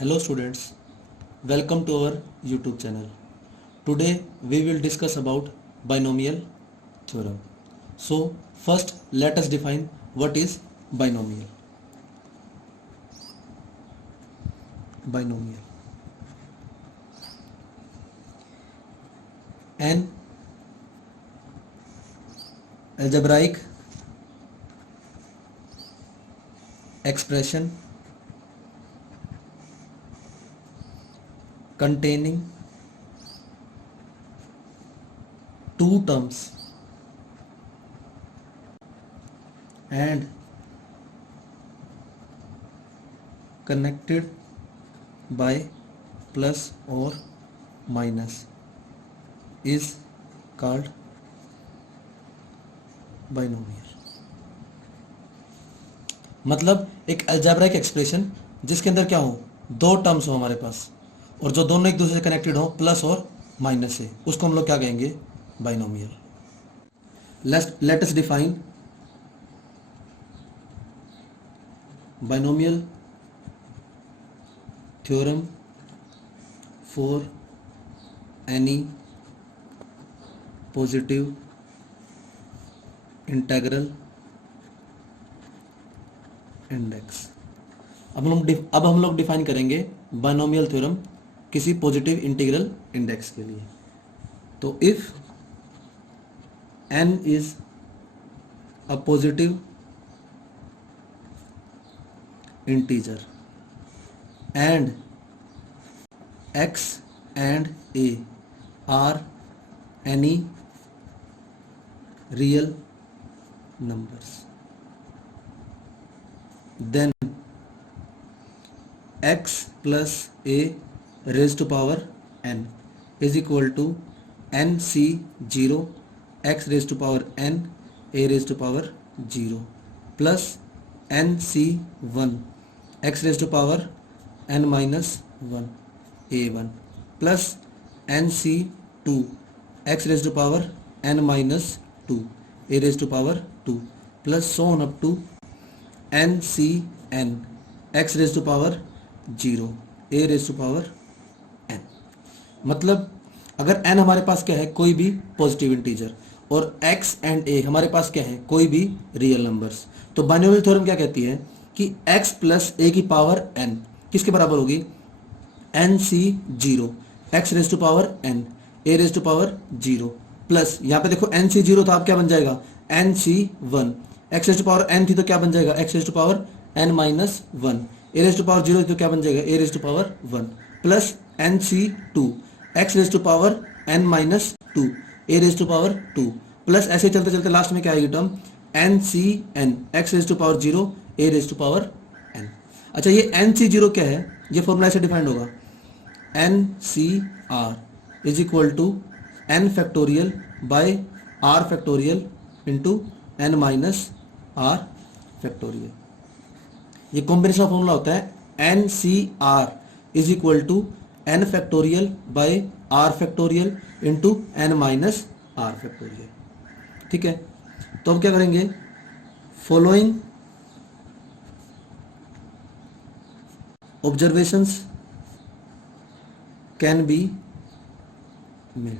Hello students, welcome to our YouTube channel. Today we will discuss about binomial theorem. So first let us define what is binomial. Binomial. An algebraic expression containing two terms and connected by plus or minus is called binomial. मतलब एक algebraic expression जिसके अंदर क्या हो, दो terms हो हमारे पास और जो दोनों एक दूसरे से कनेक्टेड हो प्लस और माइनस से, उसको हम लोग क्या कहेंगे, binomial. Let us define binomial theorem for any positive integral index. अब हम लोग डिफाइन करेंगे बाइनोमियल थ्योरम किसी पॉजिटिव इंटीग्रल इंडेक्स के लिए. तो if n is a positive integer and x and a are any real numbers, then x plus a raised to power n is equal to nc0 x raised to power n a raised to power 0 plus nc1 x raised to power n minus 1 a1 plus nc2 x raised to power n minus 2 a raised to power 2 plus so on up to ncn x raised to power 0 a raised to power n. मतलब अगर n हमारे पास क्या है, कोई भी positive integer, और x and a हमारे पास क्या है, कोई भी रियल नंबर्स, तो बाइनोमियल थ्योरम क्या कहती है कि x प्लस a की पावर n किसके बराबर होगी, nc0 x raise to power n a raise to power 0 plus यहाँ पे देखो nc0 था, अब क्या बन जाएगा nc1 x raise to power n थी तो क्या बन जाएगा x raise to power n minus 1 a raise to power 0 थी तो क्या बन जाएगा a raise to power 1 plus nc2 x raise to power n minus 2 a raise to power 2 plus ऐसे चलते चलते लास्ट में क्या आएगी term ncn x raise to power 0 a raise to power n. अच्छा ये nc0 क्या है, ये फॉर्मूला ऐसे डिफाइंड होगा ncr is equal to n factorial by r factorial into n minus r factorial. ये कॉम्बिनेशन ऑफ फॉर्मूला होता है ncr is equal to n factorial by r factorial into n minus r factorial. ठीक है, तो अब क्या करेंगे, following observations can be made.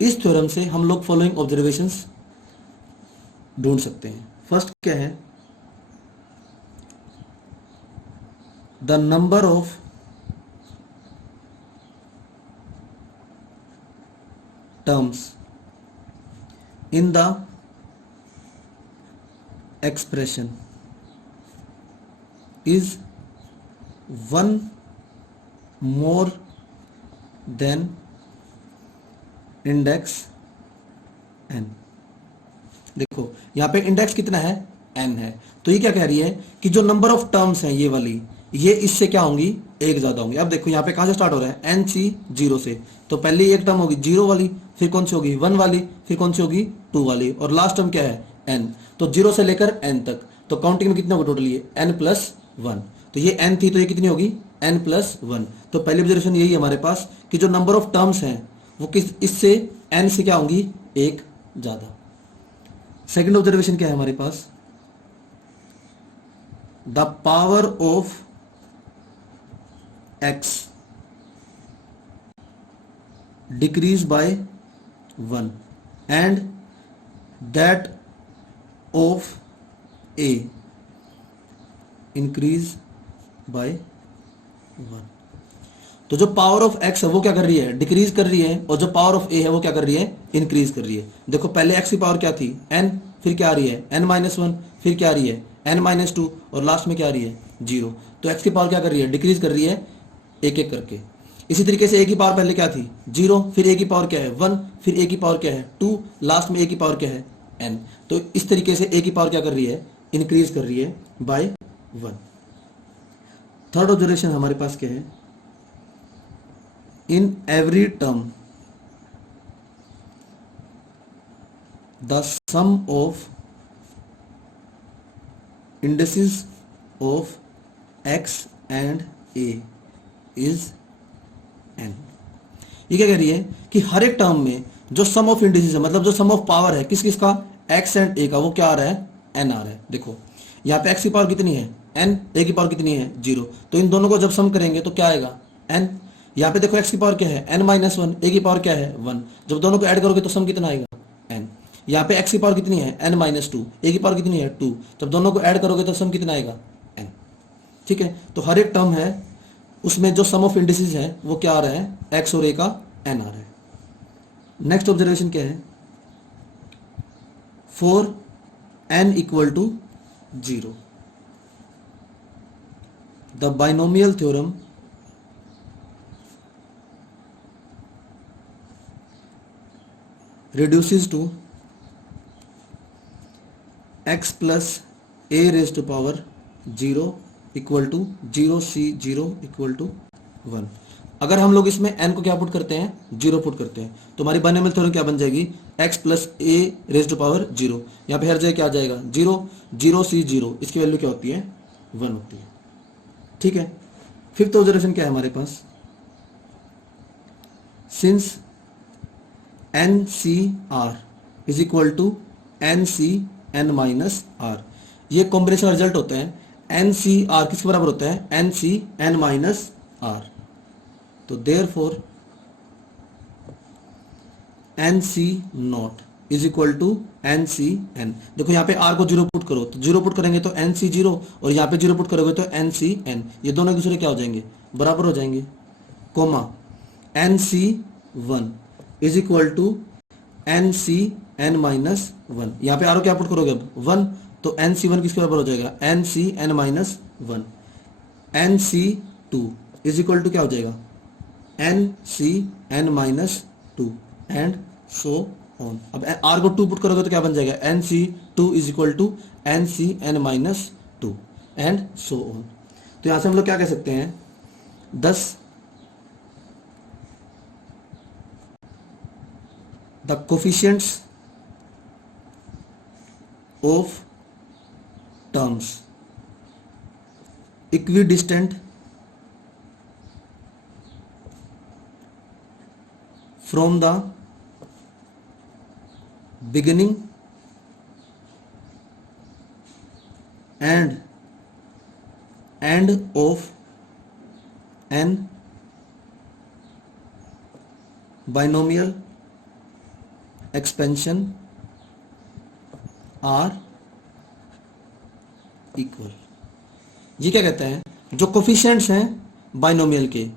इस थ्योरम से हम लोग फॉलोइंग ऑब्जर्वेशंस ढूंढ सकते हैं. फर्स्ट क्या है, the number of terms in the expression is one more than index n. देखो यहाँ पे इंडेक्स कितना है, n है, तो ये क्या कह रही है कि जो नंबर ऑफ टर्म्स हैं ये वाली, ये इससे क्या होंगी, एक ज्यादा होंगी. अब देखो यहाँ पे कहां से स्टार्ट हो रहा है, nc0 से, तो पहले एक टर्म होगी 0 वाली, फिर कौन सी होगी 1 वाली, फिर कौन सी होगी 2 वाली, और लास्ट टर्म क्या है n. तो 0 से लेकर n तक, तो काउंटिंग में कितने होगा टोटल, ये n प्लस 1, तो ये n थी तो ये कितनी होगी n प्लस 1. तो पहली ऑब्जर्वेशन यही है हमारे पास कि जो नंबर ऑफ टर्म्स हैं वो किस इससे n से क्या होंगी, एक ज्यादा. सेकंड ऑब्जर्वेशन क्या है हमारे पास, the power of x decrease by 1 and that of a increase by 1। तो जो पावर ऑफ x है वो क्या कर रही है, डिक्रीज कर रही है, और जो पावर ऑफ a है वो क्या कर रही है, इंक्रीज कर रही है। देखो पहले x की पावर क्या थी, n, फिर क्या आ रही है n-1, फिर क्या आ रही है n-2, और लास्ट में क्या आ रही है 0। तो x की पावर क्या कर रही है, डिक्रीज कर रही है एक एक करके। इसी तरीके से a की पावर पहले क्या थी 0, फिर a की पावर क्या है 1, फिर a की पावर क्या है 2, लास्ट में a की पावर क्या है n। तो इस तरीके से a की पावर क्या कर रही है, इंक्रीज कर रही है बाय 1। थर्ड ऑब्जर्वेशन हमारे पास क्या है, in every term the sum of indices of x and a is n। ये क्या कह रही है कि हर एक टर्म में जो सम ऑफ इंडिसेस है, मतलब जो सम ऑफ पावर है किस किस का, x एंड a का, वो क्या आ रहा है n आ रहा है। देखो यहाँ पे x की पावर कितनी है n, a की पावर कितनी है 0, तो इन दोनों को जब सम करेंगे तो क्या आएगा n। यहाँ पे देखो x की पावर क्या है n-1, a की पावर क्या है 1, जब दोनों को ऐड करोगे तो सम कितना आएगा n। यहाँ पे x की पावर कितनी है n-2, a की पावर कितनी है 2, जब दोनों को ऐड करोगे तो सम कितना आएगा n। ठीक है, तो हर एक टर्म है उसमें जो सम ऑफ इंडिसेस है वो क्या आ रहा है, x और a का n आ रहा है। नेक्स्ट ऑब्जर्वेशन क्या है, for n equal to 0 the binomial theorem reduces to x plus a raised to power 0 equal to 0c0 equal to 1। अगर हम लोग इसमें n को क्या पुट करते हैं, 0 पुट करते हैं, तो हमारी बाइनोमियल थ्योरम क्या बन जाएगी, x plus a raise to power 0। यहाँ पे हर जगह क्या आ जाएगा 0, 0c0, इसकी वैल्यू क्या होती है 1 होती है। ठीक है, फिफ्थ ऑब्जर्वेशन क्या है हमारे पास, since NCR is equal to NCn-R, ये कॉम्बिनेशन रिजल्ट होता है। NCR किसके बराबर होता है, NCn-R। तो therefore NC0 is equal to NCn। देखो यहाँ पे R को 0 पुट करो, तो 0 पुट करेंगे तो NC0, और यहाँ पे 0 पुट करोगे तो NCn, ये दोनों एक दूसरे क्या हो जाएंगे, बराबर हो जाएंगे। Coma NC1 is equal to NCn-1, यहाँ पे आर क्या पुट करोगे अब 1, तो NC1 किसके बराबर हो जाएगा NCn-1। NC2 is equal to क्या हो जाएगा NCn-2 एंड सो ऑन। अब आर को 2 पुट करोगे तो क्या बन जाएगा NC2 is equal to NCn-2 and so on. तो यहां से हम लोग क्या कह सकते हैं, 10 the coefficients of terms equidistant from the beginning and end of an binomial expansion are equal. ये क्या कहता है, जो कोफिशिएंट्स हैं बाइनोमियल के,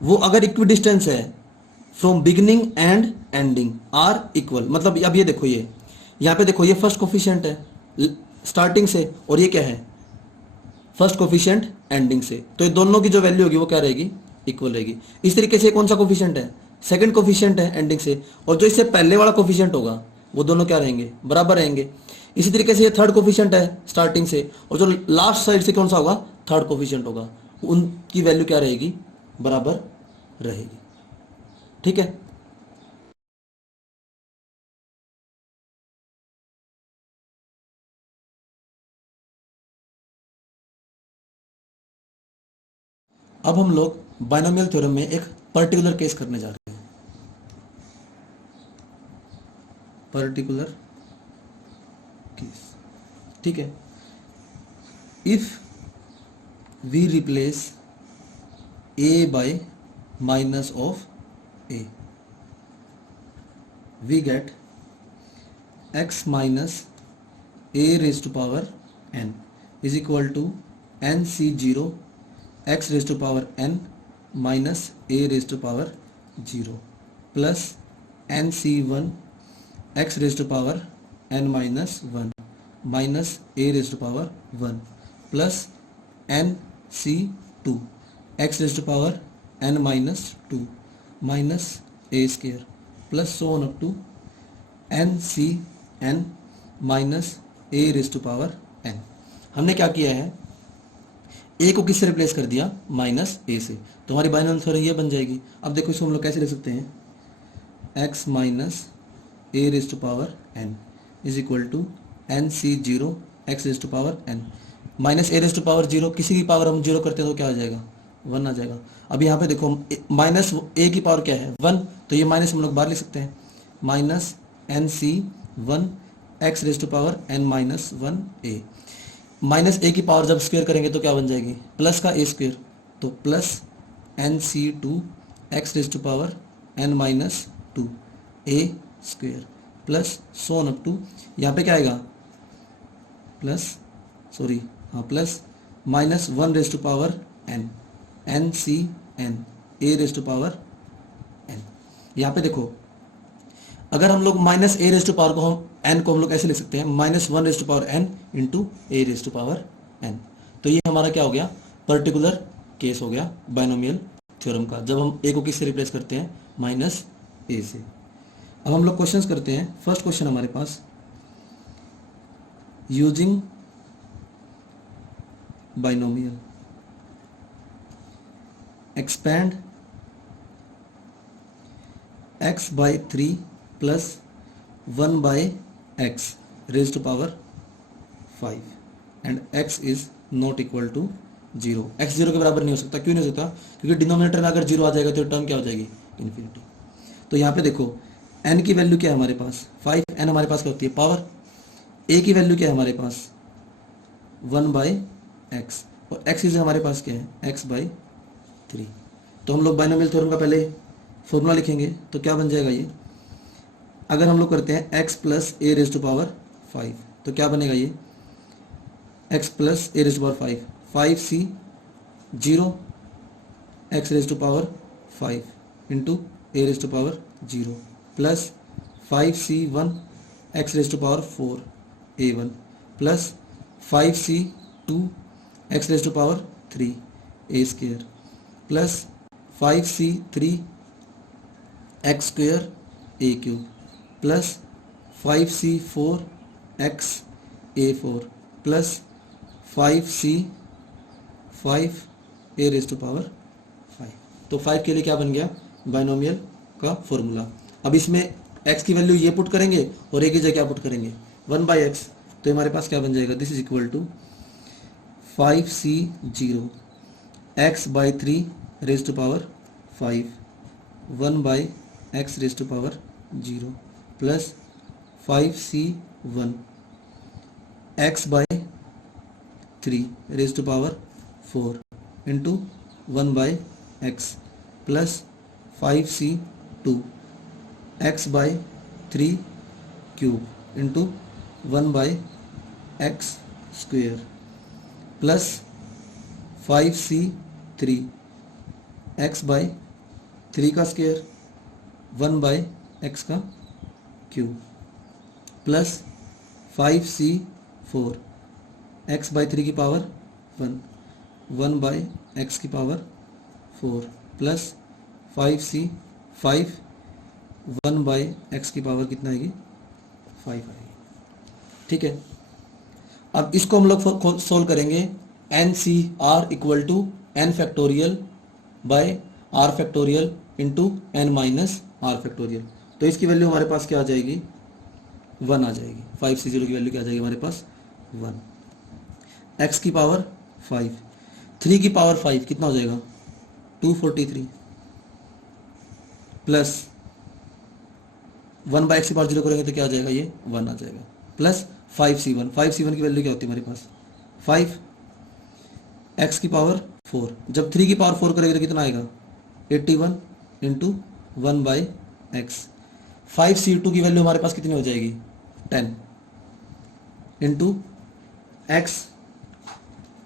वो अगर इक्विडिस्टेंस है from beginning and ending are equal, मतलब अब ये देखो, ये यहाँ पे देखो, ये फर्स्ट कोफिशिएंट है स्टार्टिंग से, और ये क्या है फर्स्ट कोफिशिएंट एंडिंग से, तो ये दोनों की जो वैल्यू होगी वो क्या रहेगी, इक्वल रहेगी। इस तरीके से कौन सा कोफिशिएंट है, सेकंड कोफिशिएंट है एंडिंग से, और जो इससे पहले वाला कोफिशिएंट होगा वो दोनों क्या रहेंगे, बराबर रहेंगे। इसी तरीके से ये थर्ड कोफिशिएंट है स्टार्टिंग से, और जो लास्ट साइड से कौन सा होगा, थर्ड कोफिशिएंट होगा, उनकी वैल्यू क्या रहेगी, बराबर रहेगी। ठीक है, अब हम लोग बाइनोमियल थ्योरम में एक पर्टिकुलर केस करने जा रहे हैं। पर्टिकुलर केस, ठीक है। If we replace a by minus of a, we get x minus a raise to power n is equal to n c zero x raise to power n minus a raise to power zero plus n c one x raise to power n minus one minus a raise to power one plus n c two x raise to power n minus two minus a square plus so on up to n c n minus a raise to power n। हमने क्या किया है, a को किससे replace कर दिया, minus a से, तो हमारी बाइनोमियल थ्योरम ये बन जाएगी। अब देखो इसको हम लोग कैसे लिख सकते हैं, x minus a raise to power n is equal to n c zero x raise to power n minus a raise to power zero, किसी की पावर हम जीरो करते हैं तो क्या आ जाएगा, वन आ जाएगा। अब यहाँ पे देखो माइनस ए की पावर क्या है, वन, तो ये माइनस हम लोग बाहर लिख सकते हैं, minus n c one x raise to power n minus one a, minus a की पावर जब स्क्वायर करेंगे तो क्या बन जाएगी, प्लस का ए स्क्वायर, तो plus n c two x raise to power n minus two a square plus so on up to, यहाँ पे क्या आएगा, प्लस सॉरी हाँ plus minus one raise to power n n c n a raise to power n। यहाँ पे देखो अगर हम लोग minus a raise to power को हम n को हम लोग ऐसे लिख सकते हैं, minus one raise to power n into a raise to power n। तो ये हमारा क्या हो गया, पर्टिकुलर केस हो गया बाइनोमियल थ्योरम का, जब हम a को किससे रिप्लेस करते हैं, माइनस ए से। अब हम लोग क्वेश्चंस करते हैं। फर्स्ट क्वेश्चन हमारे पास, using binomial expand x by 3 plus 1 by x raised to power 5 and x is not equal to 0। x 0 के बराबर नहीं हो सकता, क्यों नहीं हो सकता, क्योंकि डिनोमिनेटर में अगर 0 आ जाएगा तो टर्म क्या हो जाएगी, इन्फिनिटी। तो यहाँ पे देखो n की वैल्यू क्या है हमारे पास 5, n हमारे पास क्या होती है पावर, a की वैल्यू क्या है हमारे पास 1 by x और x इज हमारे पास क्या है x by 3। तो हम लोग बाइनोमियल थ्योरम का पहले फॉर्मूला लिखेंगे, तो क्या बन जाएगा ये, अगर हम लोग करते हैं x plus a raise to power 5 तो क्या बनेगा ये x plus a raise to power 5, 5c 0 x raise to power 5 into a raise to power 0 plus 5c1 x raise to power 4 a1 plus 5c2 x raise to power 3 a square plus 5c3 x square a cube plus 5c4 x a four plus 5c5 a raise to power 5। तो 5 के लिए क्या बन गया, binomial का formula. अब इसमें x की वैल्यू ये पुट करेंगे और a की जगह क्या पुट करेंगे 1 by x, तो हमारे पास क्या बन जाएगा, this is equal to 5c0 x by 3 raise to power 5 1 by x raise to power 0 plus 5c1 x by 3 raise to power 4 into 1 by x plus 5c2 x by 3 cube into 1 by x square plus 5c3 x by 3 का square 1 by x का cube plus 5c4 x by 3 की power 1 by x की power 4 plus 5c5 1 by x की power कितना आएगी 5 आएगी। ठीक है, अब इसको हम लोग सोल्व करेंगे, n c r equal to n factorial by r factorial into n minus r factorial. तो इसकी वैल्यू हमारे पास क्या आ जाएगी 1 आ जाएगी, 5c0 की वैल्यू क्या आ जाएगी हमारे पास 1, x की पावर 5, 3 की पावर 5 कितना हो जाएगा 243 प्लस 1 by x की पावर 0 करेंगे तो क्या आ जाएगा ये 1 आ जाएगा प्लस 5c1 की वैल्यू क्या होती है हमारे पास 5, एक्स की पावर 4। जब 3 की पावर 4 करेंगे तो कितना आएगा 81 इंटू 1 बाई एक्स। 5c2 की वैल्यू हमारे पास कितनी हो जाएगी 10 into x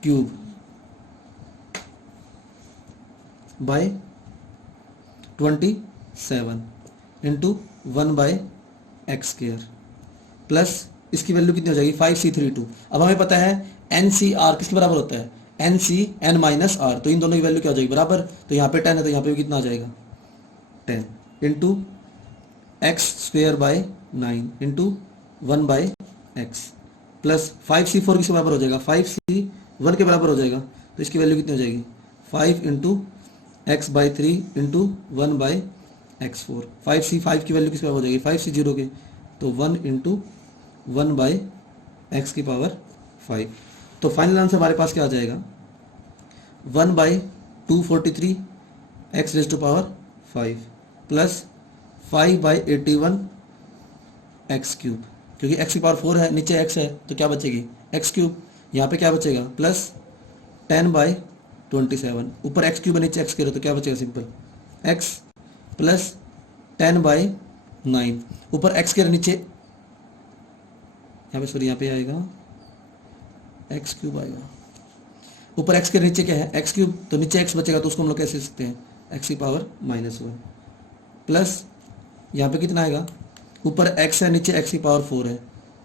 cube by 27 into 1 by x square plus इसकी वैल्यू कितनी हो जाएगी 5c32। अब हमें पता है NCR किसके बराबर होता है NC n माइनस आर, तो इन दोनों की वैल्यू क्या हो जाएगी बराबर। तो यहाँ पे 10 है तो यहाँ पे कितना आ जाएगा 10 into x square by 9 into 1 by x plus 5c4 किसके बराबर हो जाएगा 5c1 के बराबर हो जाएगा। तो इसकी वैल्यू कितनी हो जाएगी 5 into x by 3 into 1 by x 4। 5c5 की वैल्यू किसके बराबर हो जाएगी 5c0 के, तो 1 इंटू 1 बाई एक्स की पावर 5। तो फाइनल आंसर हमारे पास क्या आ जाएगा 1 by 243 x raise to power 5 plus 5 by 81 x cube, क्योंकि एक्स की पावर 4 है, नीचे एक्स है तो क्या बचेगी एक्स क्यूब, यहाँ पे क्या बचेगा प्लस 10 बाई 27, ऊपर एक्स क्यूब है नीचे एक्स क्यूब तो क्या बचेगा सिंपल एक्स प्लस 10 बाई 9, ऊपर एक्स के नीचे यहाँ पे सॉरी यहाँ पे आएगा एक्स क्यूब आएगा, ऊपर एक्स के नीचे क्या है एक्स क्यूब, तो नीचे एक्स बचेगा तो उसको हम लोग कैसे लिख सकते हैं एक्स की पावर -1 प्लस यहाँ पे कितना आएगा ऊपर एक्स है नीचे एक्स की पावर 4 है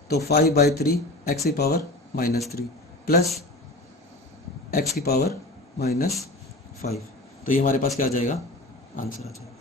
तो 5 बाई 3 एक्स की पावर -3 प्लस एक्स की पावर -5। तो ये हमारे पास क्या आ जाएगा आंसर आ जाएगा।